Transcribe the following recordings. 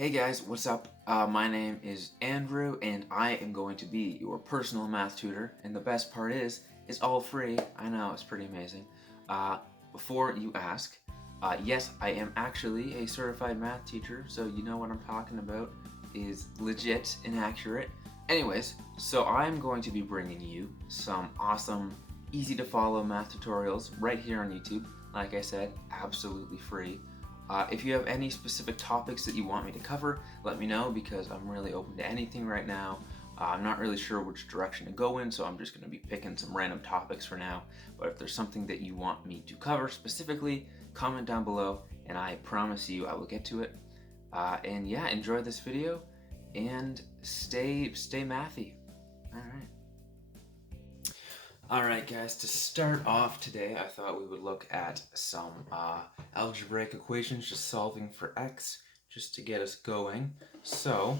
Hey guys, what's up? My name is Andrew, and I am going to be your personal math tutor. And the best part is, it's all free. I know, it's pretty amazing. Before you ask, yes, I am actually a certified math teacher, so you know what I'm talking about is legit and accurate. Anyways, so I'm going to be bringing you some awesome, easy to follow math tutorials right here on YouTube. Like I said, absolutely free. If you have any specific topics that you want me to cover, let me know because I'm really open to anything right now. I'm not really sure which direction to go in, so I'm just going to be picking some random topics for now. But if there's something that you want me to cover specifically, comment down below and I promise you I will get to it. And yeah, enjoy this video and stay mathy. Alright. Alright guys, to start off today, I thought we would look at some algebraic equations, just solving for x, just to get us going. So,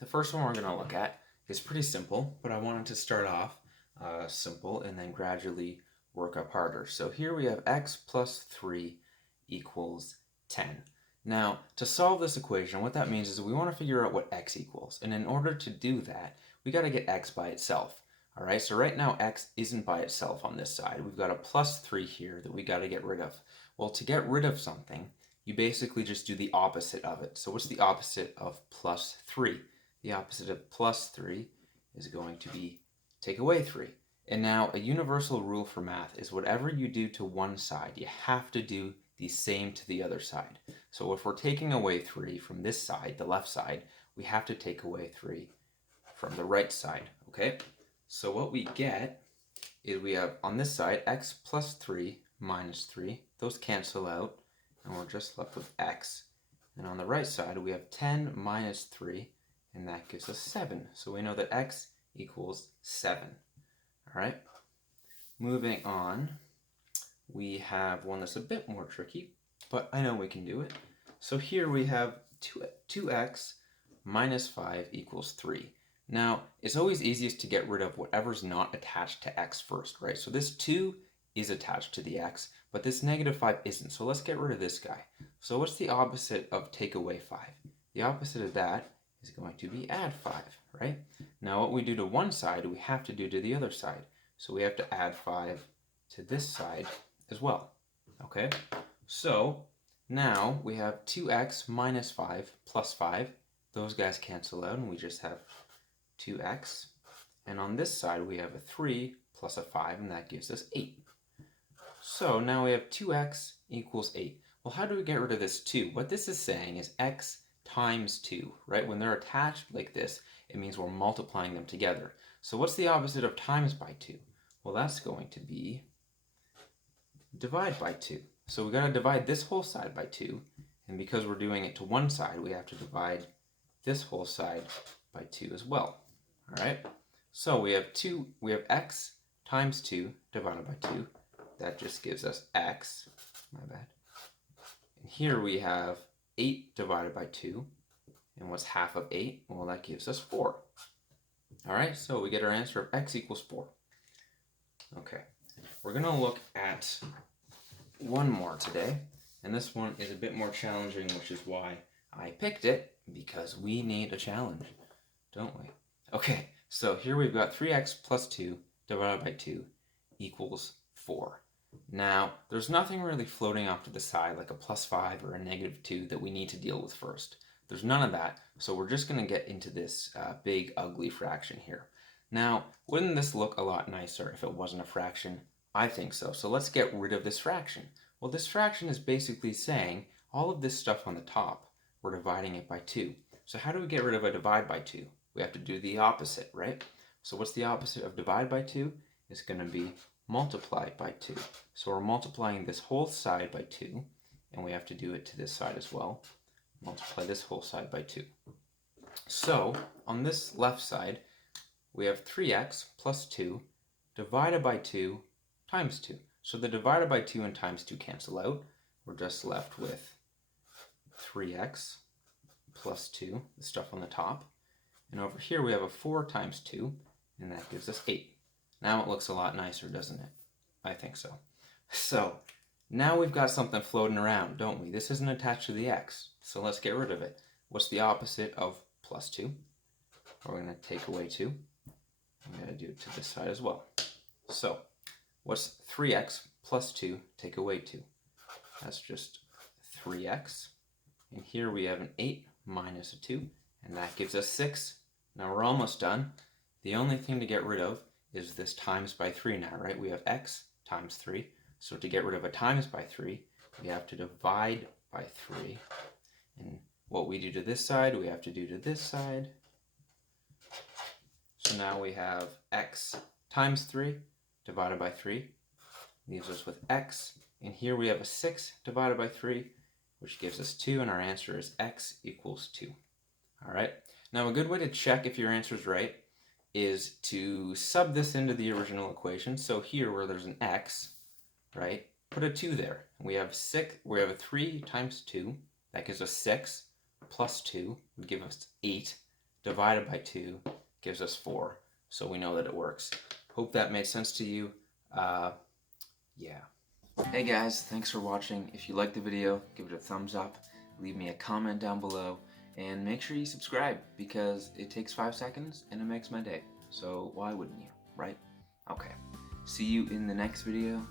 the first one we're going to look at is pretty simple, but I wanted to start off simple and then gradually work up harder. So here we have x plus 3 equals 10. Now, to solve this equation, what that means is we want to figure out what x equals. And in order to do that, we got to get x by itself. All right, so right now x isn't by itself on this side. We've got a plus 3 here that we got to get rid of. Well, to get rid of something, you basically just do the opposite of it. So what's the opposite of plus 3? The opposite of plus 3 is going to be take away 3. And now a universal rule for math is whatever you do to one side, you have to do the same to the other side. So if we're taking away 3 from this side, the left side, we have to take away 3 from the right side, okay? So what we get is we have on this side x plus 3 minus 3. Those cancel out, and we're just left with x. And on the right side, we have 10 minus 3, and that gives us 7. So we know that x equals 7. All right? Moving on, we have one that's a bit more tricky, but I know we can do it. So here we have 2x minus 5 equals 3. Now, it's always easiest to get rid of whatever's not attached to x first, right? So this 2 is attached to the x, but this negative 5 isn't. So let's get rid of this guy. So what's the opposite of take away 5? The opposite of that is going to be add 5, right? Now what we do to one side, we have to do to the other side. So we have to add 5 to this side as well, okay? So now we have 2x minus 5 plus 5. Those guys cancel out and we just have 2x, and on this side we have a 3 plus a 5, and that gives us 8. So now we have 2x equals 8. Well, how do we get rid of this 2? What this is saying is x times 2, right? When they're attached like this, it means we're multiplying them together. So what's the opposite of times by 2? Well, that's going to be divide by 2. So we got to divide this whole side by 2, and because we're doing it to one side, we have to divide this whole side by 2 as well. All right, so we have x times 2 divided by 2. That just gives us x, my bad. And here we have 8 divided by 2. And what's half of 8? Well, that gives us 4. All right, so we get our answer of x equals 4. Okay, we're going to look at one more today. And this one is a bit more challenging, which is why I picked it, because we need a challenge, don't we? Okay, so here we've got 3x plus 2 divided by 2 equals 4. Now, there's nothing really floating off to the side like a plus 5 or a negative 2 that we need to deal with first. There's none of that, so we're just going to get into this big, ugly fraction here. Now, wouldn't this look a lot nicer if it wasn't a fraction? I think so. So let's get rid of this fraction. Well, this fraction is basically saying all of this stuff on the top, we're dividing it by 2. So how do we get rid of a divide by 2? We have to do the opposite, right? So what's the opposite of divide by 2? It's going to be multiply by 2. So we're multiplying this whole side by 2, and we have to do it to this side as well. Multiply this whole side by 2. So on this left side, we have 3x plus 2 divided by 2 times 2. So the divided by 2 and times 2 cancel out. We're just left with 3x plus 2, the stuff on the top. And over here we have a 4 times 2, and that gives us 8. Now it looks a lot nicer, doesn't it? I think so. So now we've got something floating around, don't we? This isn't attached to the x, so let's get rid of it. what's the opposite of plus 2? We're going to take away 2. I'm going to do it to this side as well. So, what's 3x plus 2 take away 2? That's just 3x. And here we have an 8 minus a 2, and that gives us 6. Now we're almost done. The only thing to get rid of is this times by 3 now, right? We have x times 3. So to get rid of a times by 3, we have to divide by 3. And what we do to this side, we have to do to this side. So now we have x times 3 divided by 3 leaves us with x. And here we have a 6 divided by 3, which gives us 2, and our answer is x equals 2. All right. Now a good way to check if your answer is right is to sub this into the original equation. So here where there's an x, right, put a 2 there. We have 3 times 2, that gives us 6, plus 2 would give us 8, divided by 2 gives us 4. So we know that it works. Hope that made sense to you. Yeah. Hey guys, thanks for watching. If you liked the video, give it a thumbs up, leave me a comment down below, and make sure you subscribe because it takes 5 seconds and it makes my day. So why wouldn't you, right? Okay. See you in the next video.